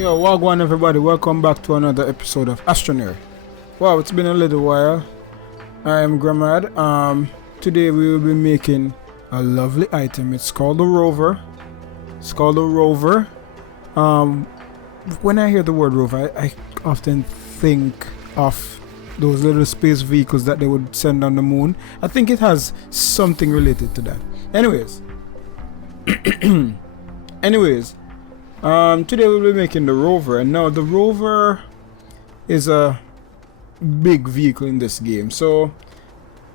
Yo, wagwan everybody, welcome back to another episode of Astroneer. Wow, it's been a little while. I am Gramad. Today we will be making a lovely item. It's called the Rover. When I hear the word rover, I often think of those little space vehicles that they would send on the moon. I think it has something related to that. Anyways, today we'll be making the rover, and now the rover is a big vehicle in this game. So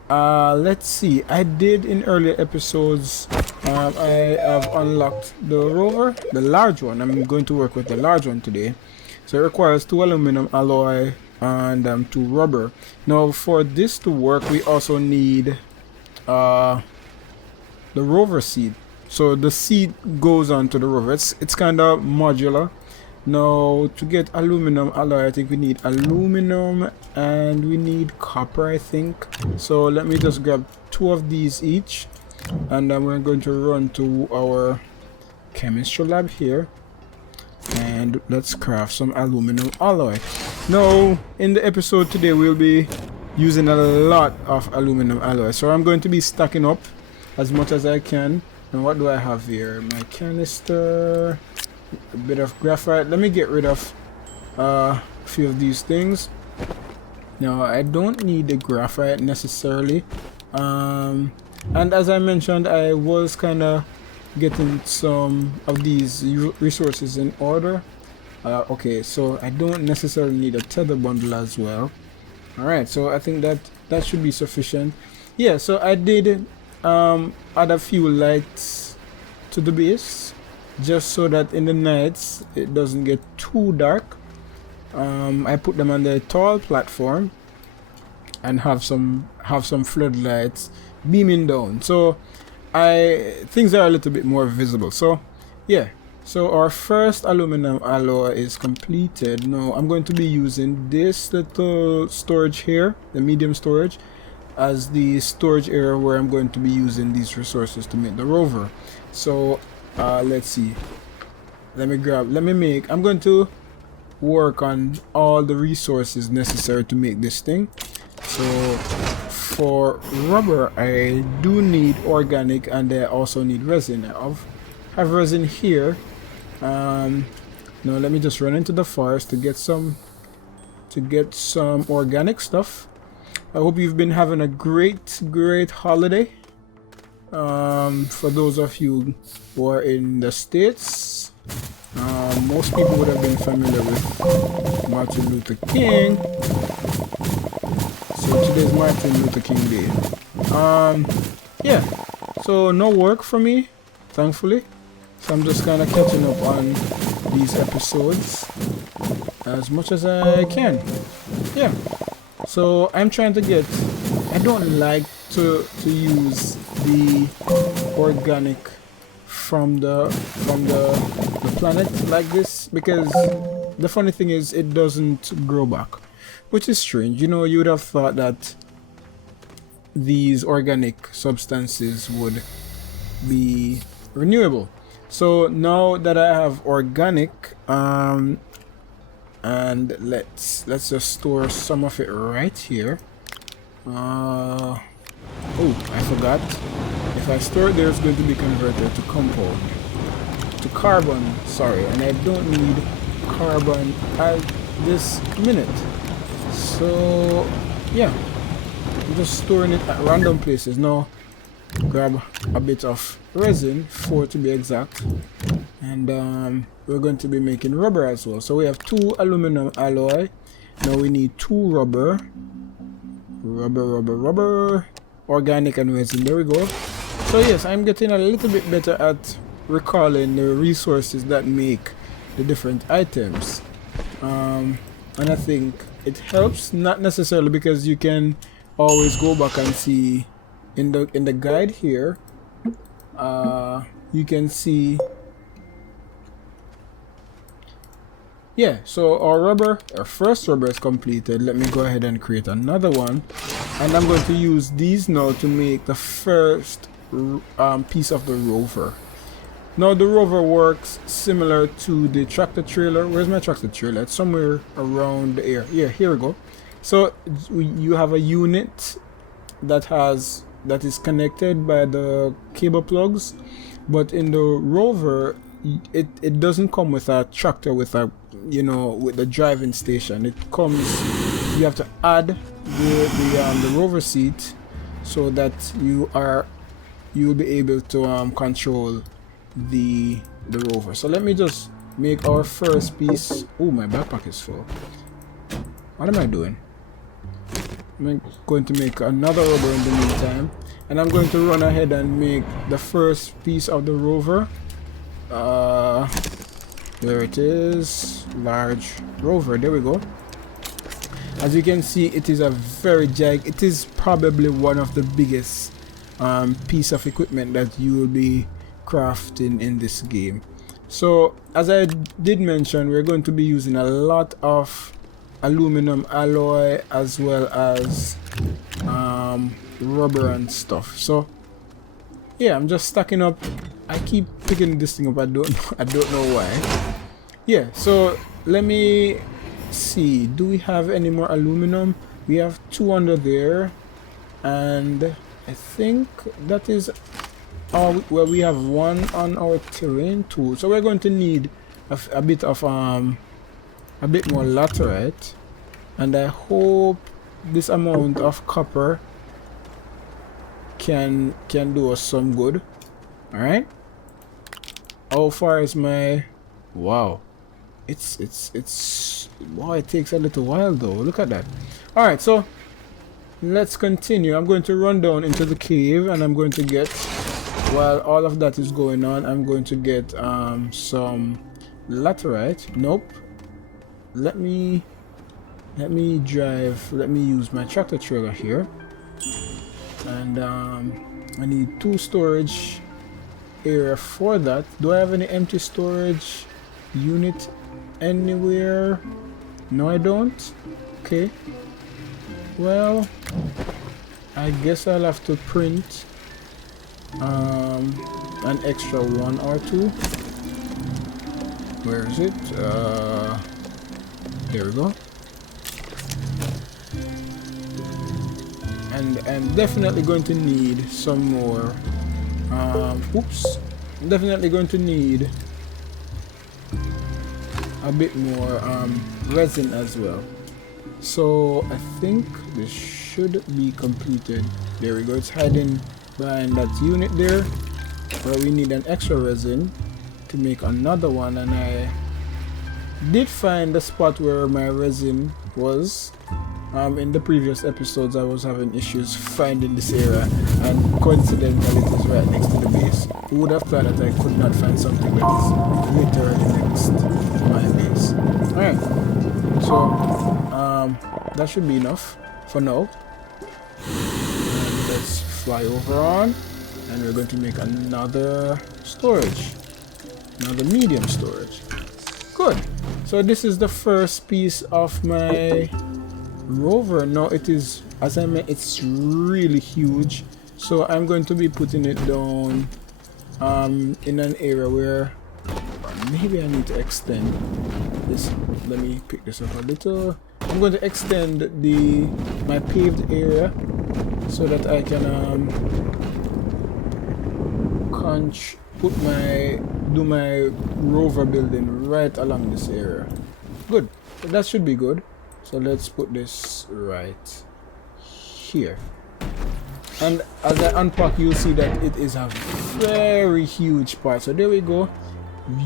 let's see, I did in earlier episodes, I have unlocked the rover, the large one. I'm going to work with the large one today. So it requires 2 aluminum alloy and 2 rubber. Now for this to work, we also need the rover seat. So the seat goes onto the rover. It's kind of modular. Now to get aluminum alloy, I think we need aluminum and we need copper, I think. So let me just grab 2 of these each, and then we're going to run to our chemistry lab here and let's craft some aluminum alloy. Now in the episode today we'll be using a lot of aluminum alloy, so I'm going to be stacking up as much as I can. And what do I have here? My canister, a bit of graphite. Let me get rid of a few of these things. Now I don't need the graphite necessarily, and as I mentioned, I was kind of getting some of these resources in order. Okay, so I don't necessarily need a tether bundle as well. Alright, so I think that should be sufficient. Yeah, so I did add a few lights to the base just so that in the nights it doesn't get too dark. I put them on the tall platform and have some floodlights beaming down, so things are a little bit more visible. So yeah, so our first aluminum alloy is completed. Now I'm going to be using this little storage here, the medium storage, as the storage area where I'm going to be using these resources to make the rover. So let's see, I'm going to work on all the resources necessary to make this thing. So for rubber I do need organic, and I also need resin. I have resin here. Now let me just run into the forest to get some organic stuff. I hope you've been having a great holiday. For those of you who are in the States, most people would have been familiar with Martin Luther King. So today's Martin Luther King Day. Yeah, so no work for me, thankfully. So I'm just kind of catching up on these episodes as much as I can. Yeah. So I'm trying to get, I don't like to use the organic from the planet like this, because the funny thing is it doesn't grow back, which is strange. You know, you would have thought that these organic substances would be renewable. So now that I have organic, and let's just store some of it right here. Oh, I forgot. If I store it there, it's going to be converted to compound, to carbon, sorry, and I don't need carbon at this minute. So yeah, I'm just storing it at random places. Now grab a bit of resin, 4 to be exact, and we're going to be making rubber as well. So we have 2 aluminum alloy. Now we need 2 rubber, organic and resin. There we go. So yes, I'm getting a little bit better at recalling the resources that make the different items, and I think it helps, not necessarily because you can always go back and see in the guide here. You can see, yeah, so our first rubber is completed. Let me go ahead and create another one, and I'm going to use these now to make the first piece of the rover. Now the rover works similar to the tractor trailer. Where's my tractor trailer? It's somewhere around the air. Yeah, here we go. So you have a unit that is connected by the cable plugs, but in the rover it doesn't come with a tractor with a with the driving station. It comes, you have to add the rover seat so that you will be able to control the rover. So let me just make our first piece. Oh, my backpack is full. What am I doing? I'm going to make another rover in the meantime, and I'm going to run ahead and make the first piece of the rover. There it is, large rover. There we go. As you can see, it is a very it is probably one of the biggest piece of equipment that you will be crafting in this game. So as I did mention, we're going to be using a lot of aluminum alloy as well as rubber and stuff. So yeah, I'm just stacking up. I keep picking this thing up. I don't know why. Yeah, so let me see, do we have any more aluminum? We have 2 under there, and I think that is all. Well, we have 1 on our terrain tool, so we're going to need a bit more laterite, and I hope this amount of copper can do us some good. All right, how far is my... Wow, it's wow, it takes a little while though. Look at that. All right, so let's continue. I'm going to run down into the cave, and I'm going to get, while all of that is going on, I'm going to get some laterite. Nope, let me use my tractor trailer here, and I need 2 storage area for that. Do I have any empty storage unit anywhere? No, I don't. Okay, well, I guess I'll have to print an extra 1 or 2. Where is it? There we go. And I'm definitely going to need some more oops, I'm definitely going to need a bit more resin as well. So I think this should be completed. There we go. It's hiding behind that unit there, where we need an extra resin to make another one, and I did find the spot where my resin was. In the previous episodes I was having issues finding this area, and coincidentally it is right next to the base. Who would have thought that I could not find something that is literally next to my base. Alright, so that should be enough for now. And let's fly over on, and we're going to make another storage, another medium storage. Good. So this is the first piece of my rover. Now it is, as I meant, it's really huge, so I'm going to be putting it down in an area where maybe I need to extend this. Let me pick this up a little. I'm going to extend my paved area so that I can do my rover building right along this area. Good. So that should be good. So let's put this right here. And as I unpack, you'll see that it is a very huge part. So there we go.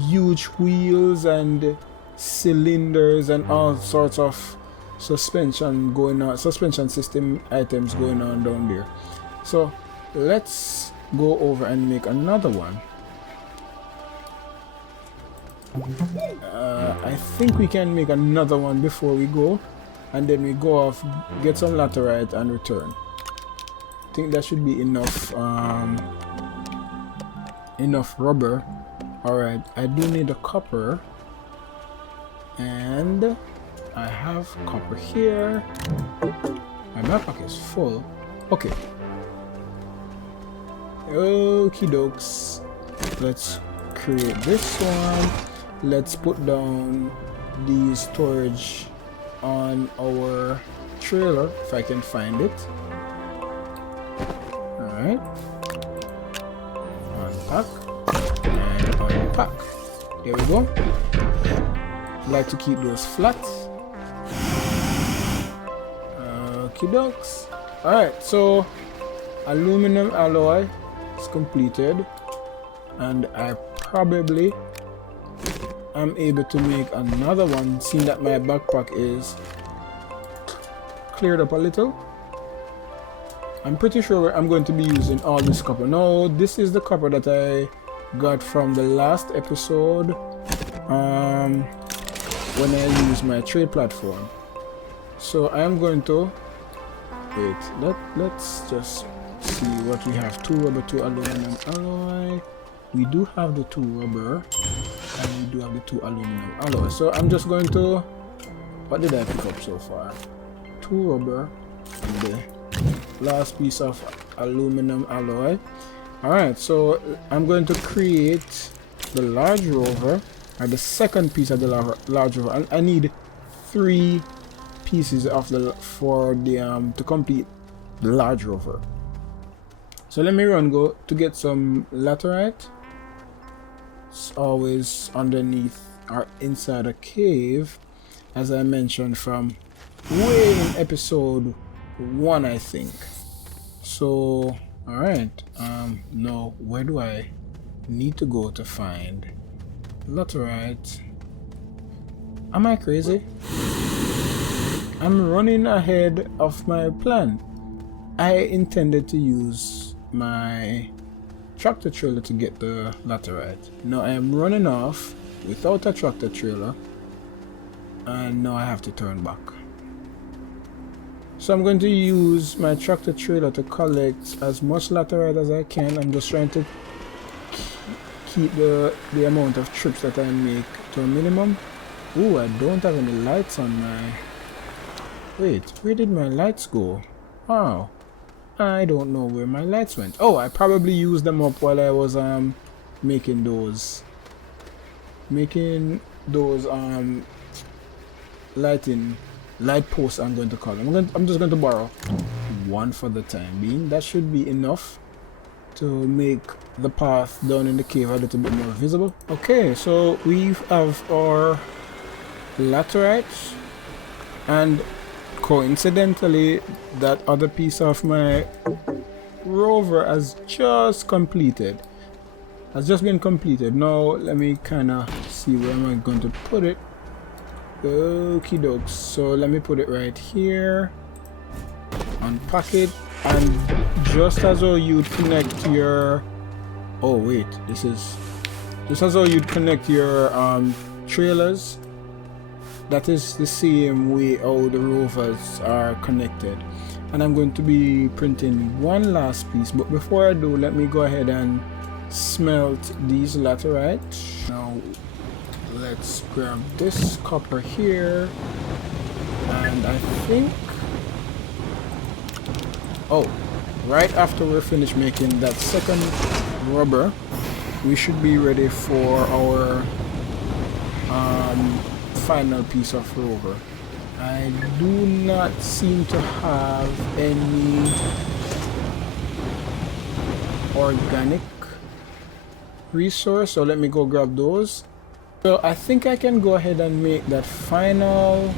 Huge wheels and cylinders and all sorts of suspension going on, suspension system items going on down there. So let's go over and make another one. I think we can make another one before we go, and then we go off, get some laterite and return. I think that should be enough enough rubber. Alright, I do need a copper, and I have copper here. My backpack is full. Okay. Okie dokes. Let's create this one. Let's put down the storage on our trailer if I can find it. Alright. Unpack and unpack. There we go. I like to keep those flat. Okie dokes. Alright, so aluminum alloy is completed, and I probably am able to make another one, seeing that my backpack is cleared up a little. I'm pretty sure I'm going to be using all this copper. No, this is the copper that I got from the last episode when I used my trade platform. So I am going to wait. Let's just see what we have. 2 rubber, 2 aluminum alloy. We do have the 2 rubber, and we do have the 2 aluminum alloy. So I'm just going to, what did I pick up so far? 2 rubber and the last piece of aluminum alloy. Alright, so I'm going to create the large rover, or the second piece of the large rover, and I need 3 pieces of the to complete the large rover. So let me go to get some laterite. It's always underneath or inside a cave, as I mentioned from way in episode 1, I think. So alright, now where do I need to go to find laterite? Am I crazy? I'm running ahead of my plan. I intended to use my tractor trailer to get the laterite. Now I am running off without a tractor trailer, and now I have to turn back. So I'm going to use my tractor trailer to collect as much laterite as I can. I'm just trying to keep the amount of trips that I make to a minimum. Ooh, I don't have any lights on my... Wait, where did my lights go? Wow, I don't know where my lights went. Oh, I probably used them up while I was making those light posts, I'm going to call them. I'm just going to borrow 1 for the time being. That should be enough to make the path down in the cave a little bit more visible. Okay, so we have our laterite, and coincidentally that other piece of my rover has just been completed. Now let me kind of see where am I going to put it. Okie dokes. So let me put it right here, unpack it, and just as how you'd connect your just as how you'd connect your trailers, that is the same way how the rovers are connected. And I'm going to be printing one last piece, but before I do, let me go ahead and smelt these laterite. Now let's grab this copper here, and I think, oh, right after we're finished making that second rubber, we should be ready for our final piece of rover. I do not seem to have any organic resource, so let me go grab those. So I think I can go ahead and make that final...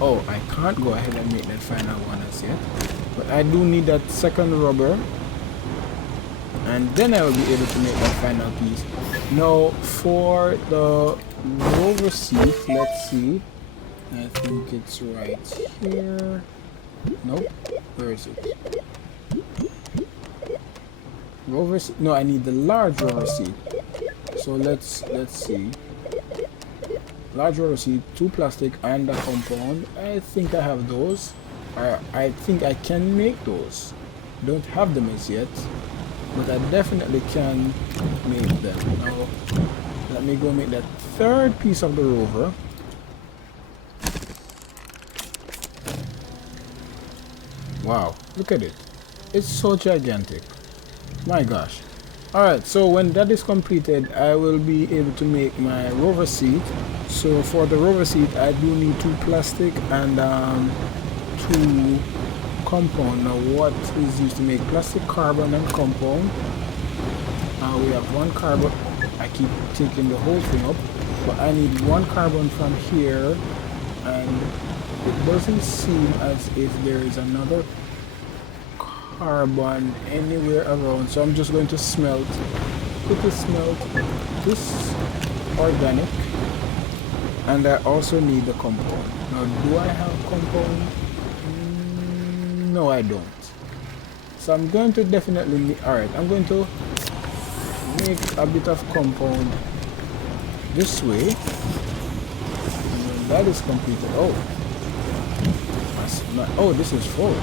Oh, I can't go ahead and make that final one as yet, but I do need that second rubber, and then I will be able to make that final piece. Now for the rover seat, let's see. I think it's right here. Nope. Where is it? Rover seat. No, I need the large rover seat. So let's see. Large rover seat, 2 plastic and a compound. I think I have those. I think I can make those. Don't have them as yet, but I definitely can make them. Now let me go make that third piece of the rover. Wow, look at it. It's so gigantic. My gosh. Alright, so when that is completed, I will be able to make my rover seat. So for the rover seat, I do need 2 plastic and 2 compound. Now what is used to make plastic? Carbon and compound. We have 1 carbon. I keep taking the whole thing up, but I need 1 carbon from here, and it doesn't seem as if there is another carbon anywhere around, so I'm just going to quickly smelt this organic, and I also need the compound. Now do I have compound? No, I don't. So I'm going to definitely need, alright, I'm going to make a bit of compound this way, and when that is completed, oh, this is full.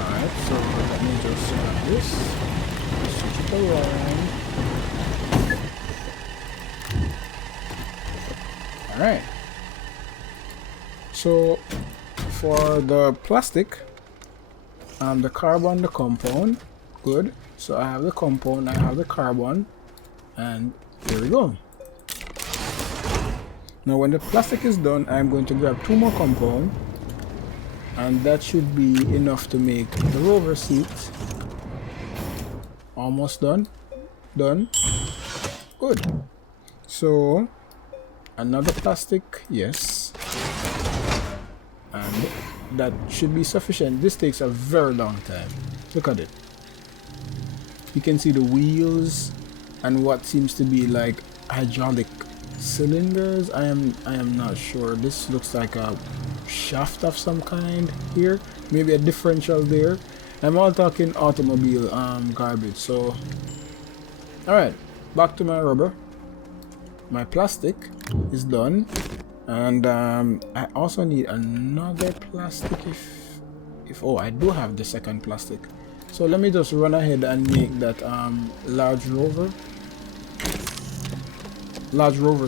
Alright, so let me just grab this, switch it around. Alright, so for the plastic, the carbon, the compound, good. So I have the compound, I have the carbon, and here we go. Now when the plastic is done, I'm going to grab 2 more compound, and that should be enough to make the rover seat. Almost done. Done. Good. So another plastic, yes, and that should be sufficient. This takes a very long time. Look at it. You can see the wheels and what seems to be like hydraulic cylinders. I am not sure. This looks like a shaft of some kind here, maybe a differential there. I'm all talking automobile garbage. So all right, back to my rubber. My plastic is done, and I also need another plastic if oh, I do have the second plastic. So let me just run ahead and make that large rover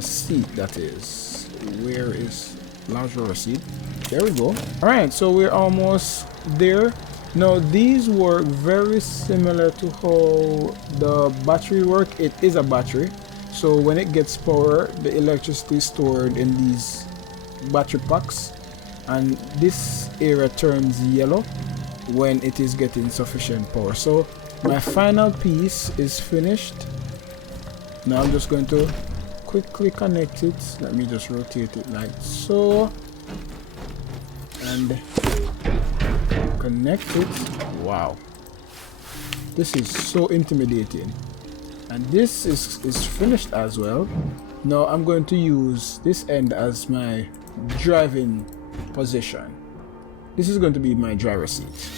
seat, that is. Where is large rover seat? There we go. All right, so we're almost there. Now these work very similar to how the battery work. It is a battery, so when it gets power, the electricity is stored in these battery packs, and this area turns yellow when it is getting sufficient power. So my final piece is finished. Now I'm just going to quickly connect it. Let me just rotate it like so and connect it. Wow, this is so intimidating, and this is finished as well. Now I'm going to use this end as my driving position. This is going to be my driver's seat.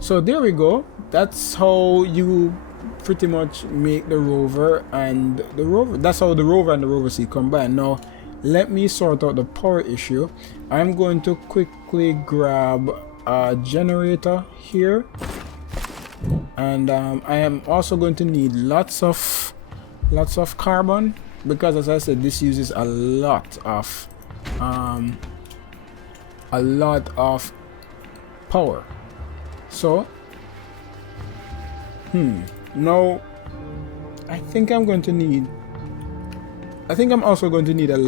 So there we go. That's how you pretty much make the rover and the rover. That's how the rover and the rover seat combine. Now let me sort out the power issue. I'm going to quickly grab a generator here, and I am also going to need lots of carbon, because as I said, this uses a lot of power. So now I think I'm also going to need a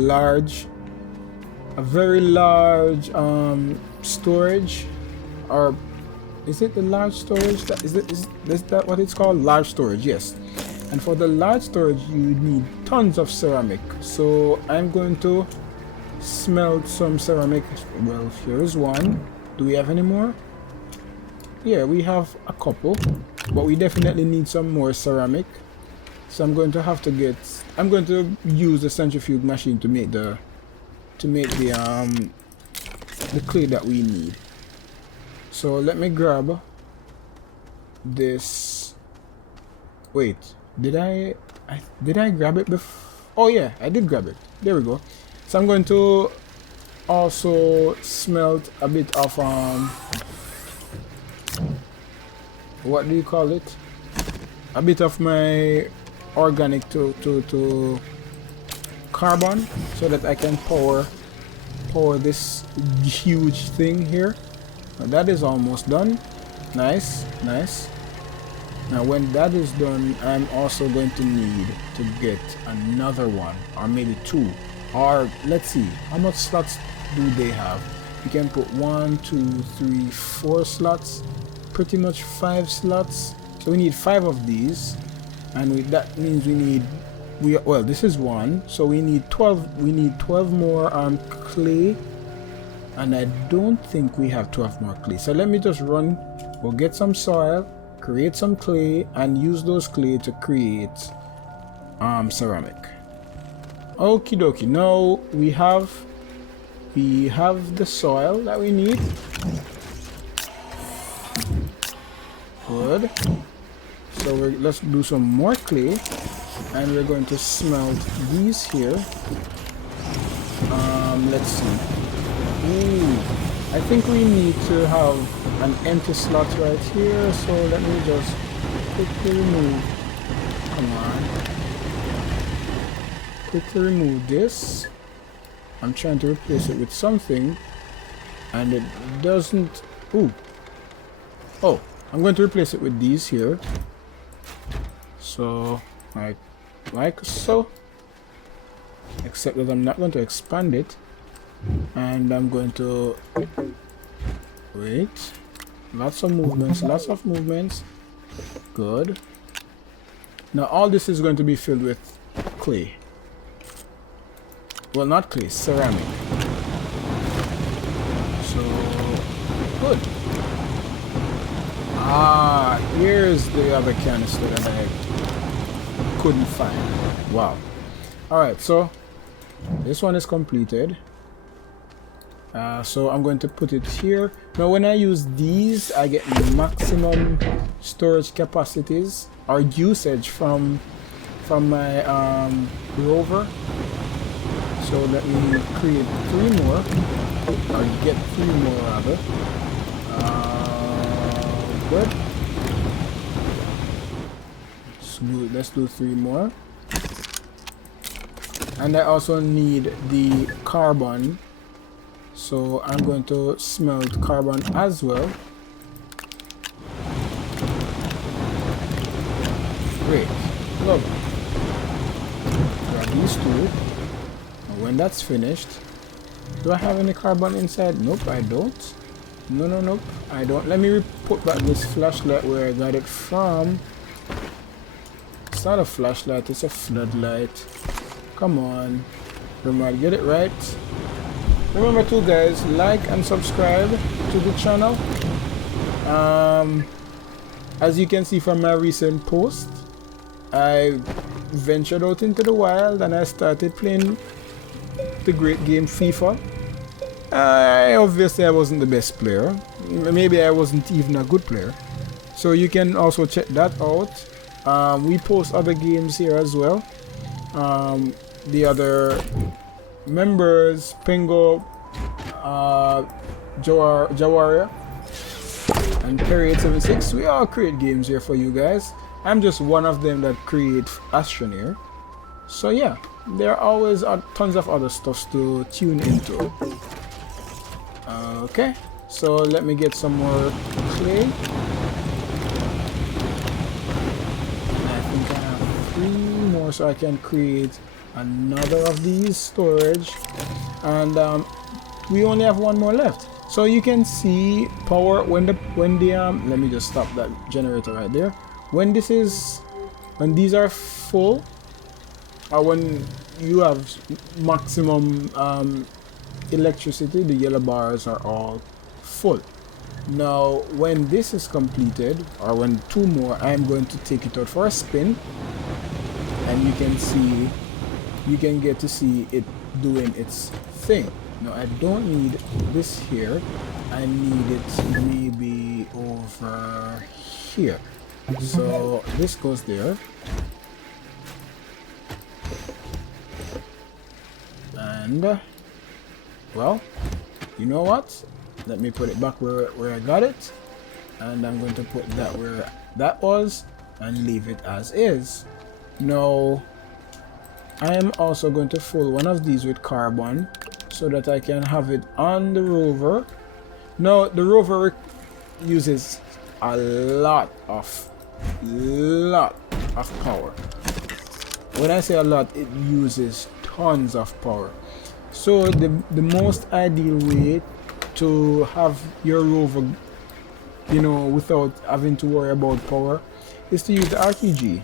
very large storage, or is it the large storage? Is that what it's called? Large storage, yes. And for the large storage, you need tons of ceramic. So I'm going to smelt some ceramic. Well, here's one. Do we have any more? Yeah, we have a couple, but we definitely need some more ceramic. So I'm going to use the centrifuge machine to make the clay that we need. So let me grab this. Wait, did I grab it before? Oh yeah, I did grab it. There we go. So I'm going to also smelt a bit of what do you call it? A bit of my organic to carbon, so that I can power this huge thing here. Now that is almost done. Nice. Now when that is done, I'm also going to need to get another one, or maybe two, or let's see, how much slots do they have? You can put 1, 2, 3, 4 slots, pretty much 5 slots. So we need 5 of these, and that means well, this is 1, so we need 12. We need 12 more clay, and I don't think we have 12 more clay. So let me just run, we'll get some soil, create some clay, and use those clay to create ceramic. Okie dokie. Now we have the soil that we need. Good. So let's do some more clay, and we're going to smelt these here. Let's see. Ooh, I think we need to have an empty slot right here, so let me just quickly remove, come on, quickly remove this. I'm trying to replace it with something, and it doesn't. Oh, I'm going to replace it with these here. So like so, except that I'm not going to expand it, and I'm going to wait. Lots of movements. Good. Now all this is going to be filled with clay. Well, not clay, ceramic. So good. Here's the other canister that I couldn't find. Wow. Alright, so this one is completed. So I'm going to put it here. Now when I use these, I get maximum storage capacities or usage from my rover. So let me create 3 more, or get 3 more rather. Good. Let's do 3 more. And I also need the carbon, so I'm going to smelt carbon as well. Great. Lovely. Grab these 2. And when that's finished, do I have any carbon inside? Nope, I don't. Nope, I don't. Let me put back this flashlight where I got it from. It's not a flashlight, it's a floodlight. Come on. Remember, get it right. Remember too, guys, like and subscribe to the channel. As you can see from my recent post, I ventured out into the wild and I started playing the great game FIFA. Obviously I wasn't the best player. Maybe I wasn't even a good player. So you can also check that out. We post other games here as well. The other members, Pingo, Jawaria, and Perry876, we all create games here for you guys. I'm just one of them that create Astroneer. So yeah, there are always tons of other stuff to tune into. Okay, so let me get some more clay. And I think I have 3 more, so I can create another of these storage. And we only have 1 more left. So you can see power when the let me just stop that generator right there. When these are full, or when you have maximum electricity, the yellow bars are all full. Now when this is completed, or when 2 more, I am going to take it out for a spin, and you can get to see it doing its thing. Now I don't need this here, I need it maybe over here. So this goes there, and well, you know what, let me put it back where I got it, and I'm going to put that where that was and leave it as is. Now I am also going to fill one of these with carbon so that I can have it on the rover. Now the rover uses a lot of lot of power. When I say a lot, it uses tons of power. So the most ideal way to have your rover, you know, without having to worry about power is to use the RPG.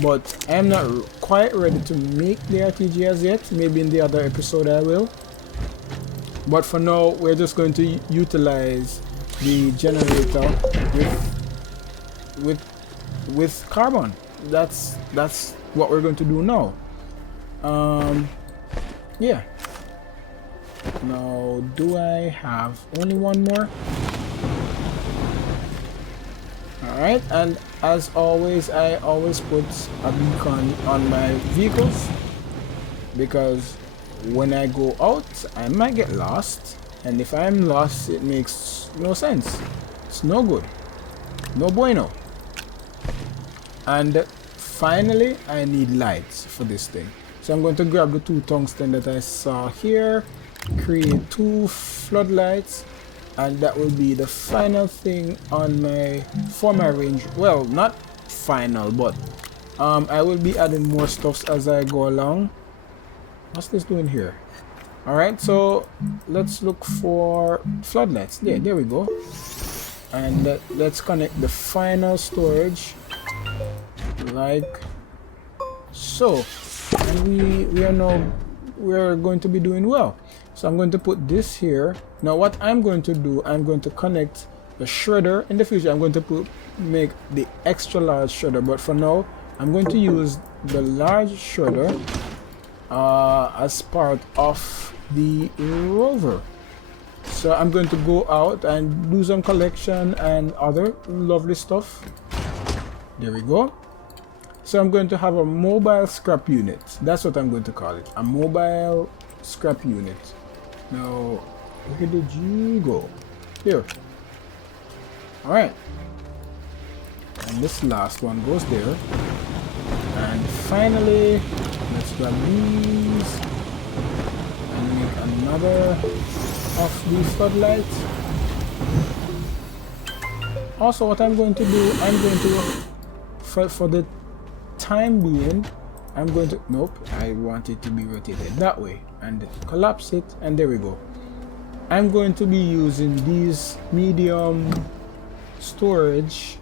But I'm not quite ready to make the RPG as yet. Maybe in the other episode I will. But for now, we're just going to utilize the generator with carbon. That's what we're going to do now. Yeah. Now, do I have only one more? Alright, and as always, I always put a beacon on my vehicles, because when I go out, I might get lost, and if I'm lost, it makes no sense. It's no good. No bueno. And finally, I need lights for this thing. So I'm going to grab the 2 tungsten that I saw here, create 2 floodlights, and that will be the final thing on for my range. Well, not final, but I will be adding more stuffs as I go along. What's this doing here? Alright, so let's look for floodlights. There we go. And let's connect the final storage like so. And we're going to be doing well. So I'm going to put this here. Now what I'm going to do, I'm going to connect the shredder. In the future, I'm going to make the extra large shredder, but for now, I'm going to use the large shredder as part of the rover. So I'm going to go out and do some collection and other lovely stuff. There we go. So I'm going to have a mobile scrap unit. That's what I'm going to call it. A mobile scrap unit. Now, where did you go? Here. Alright. And this last one goes there. And finally, let's grab these and make another of the floodlights. Also, what I'm going to do, I'm going to, for the time being, I'm going to, nope, I want it to be rotated that way and collapse it, and there we go. I'm going to be using these medium storage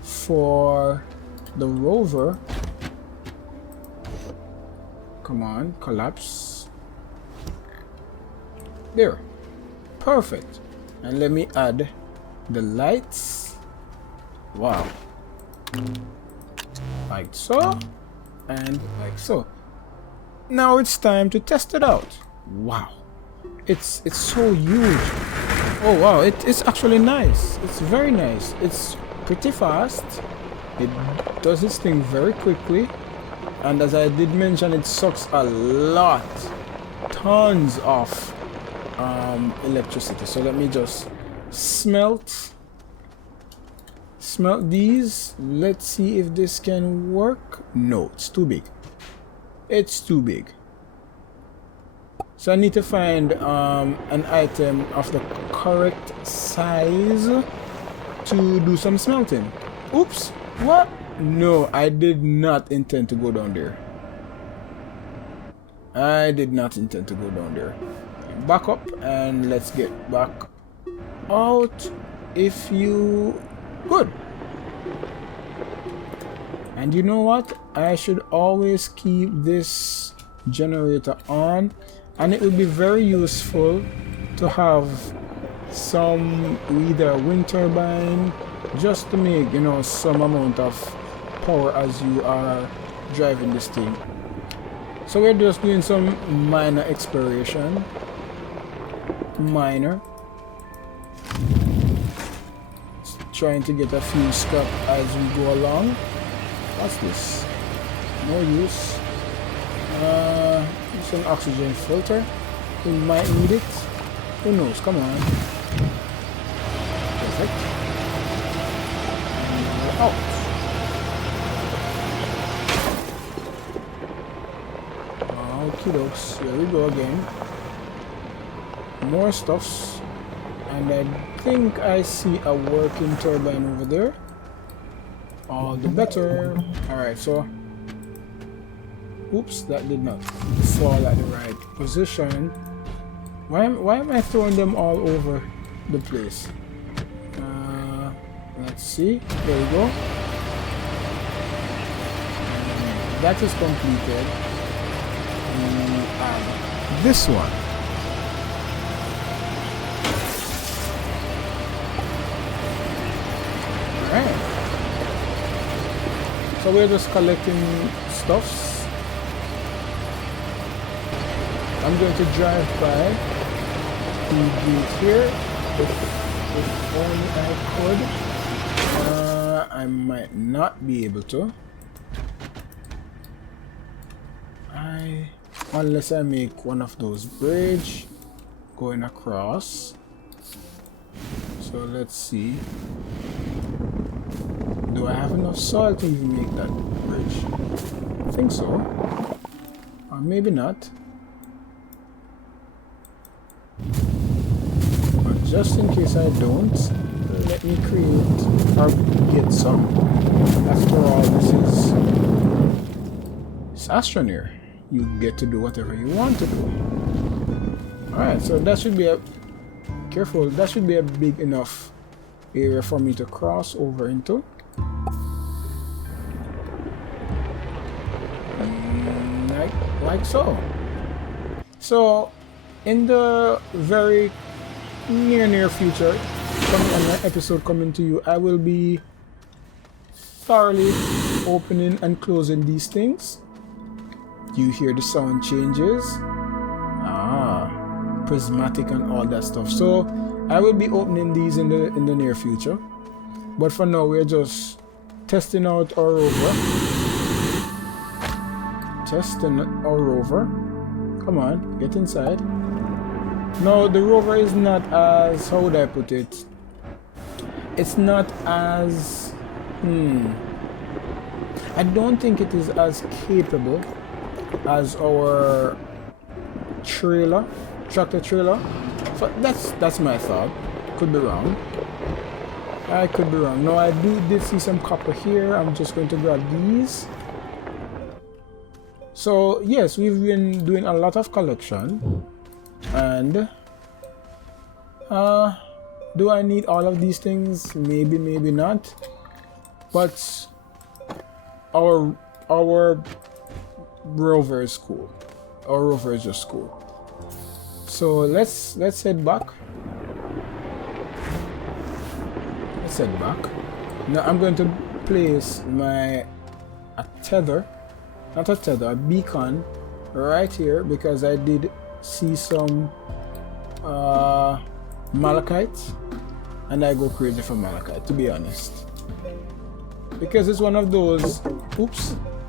for the rover. Come on, collapse. There. Perfect. And let me add the lights. Wow. Like so. And like so. Now it's time to test it out. Wow. It's so huge. Oh wow, it's actually nice. It's very nice. It's pretty fast. It does its thing very quickly. And as I did mention, it sucks a lot. Tons of electricity. So let me just smelt these. Let's see if this can work. No, it's too big. It's too big. So I need to find an item of the correct size to do some smelting. Oops, what? No, I did not intend to go down there. I did not intend to go down there. Back up and let's get back out if you... Good. And you know what? I should always keep this generator on, and it would be very useful to have some either wind turbine just to make, you know, some amount of power as you are driving this thing. So we're just doing some minor exploration. Minor. Trying to get a few scrap as we go along. What's this? No use. It's an oxygen filter. We might need it. Who knows? Come on. Perfect. And we're out. Okie dokes. Here we go again. More stuffs. And I think I see a working turbine over there. all the better. Alright, so oops, that did not fall at the right position. Why am I throwing them all over the place? Let's see. There we go. That is completed. This one. Alright. So we're just collecting stuffs. I'm going to drive by the gate here. If only I could. I might not be able to. Unless I make one of those bridge going across. So let's see. Do I have enough soil to even make that bridge? I think so. Or maybe not. But just in case I don't, let me create or get some. After all, this is Astroneer. You get to do whatever you want to do. Alright, so that should be a careful, that should be a big enough area for me to cross over into. Like so. So in the very near future, an episode coming to you, I will be thoroughly opening and closing these things. You hear the sound changes. Prismatic and all that stuff. So I will be opening these in the near future. But for now, we're just testing out our rover. Testing our rover. Come on, get inside. No, the rover is not as, how would I put it? It's not as, I don't think it is as capable as our tractor trailer. So that's my thought. Could be wrong. I could be wrong. No, I did see some copper here. I'm just going to grab these. So yes, we've been doing a lot of collection. And do I need all of these things? Maybe, maybe not. But our rover is cool. Our rover is just cool. So let's head back. Let's head back. Now I'm going to place a beacon right here, because I did see some malachite, and I go crazy for malachite, to be honest, because it's one of those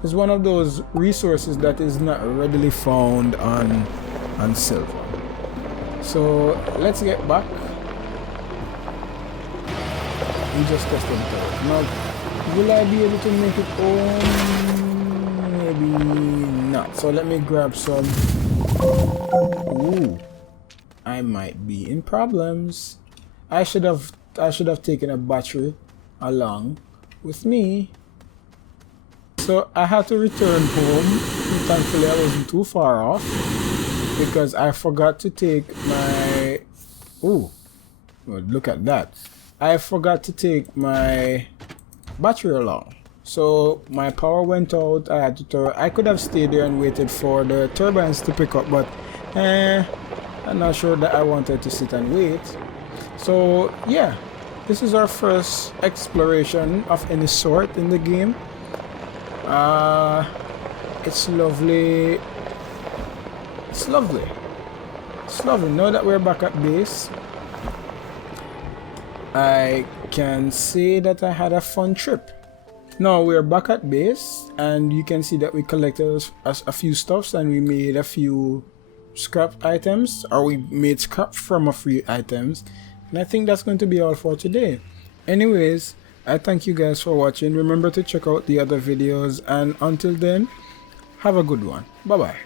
it's one of those resources that is not readily found on Sylva. So let's get back. We just tested it out. Now, will I be able to make it home? Maybe not. So let me grab some. Ooh, I might be in problems. I should have taken a battery along with me. So I had to return home. Thankfully, I wasn't too far off, because I forgot to take my. Ooh, well, look at that! I forgot to take my battery along. So my power went out. I had to I could have stayed there and waited for the turbines to pick up, but I'm not sure that I wanted to sit and wait. So yeah, this is our first exploration of any sort in the game. It's lovely. It's lovely. It's lovely. Now that we're back at base, I can say that I had a fun trip. Now we're back at base, and you can see that we collected a few stuffs, and we made a few scrap items, or we made scrap from a few items, and I think that's going to be all for today. Anyways, I thank you guys for watching. Remember to check out the other videos, and until then, have a good one. Bye bye.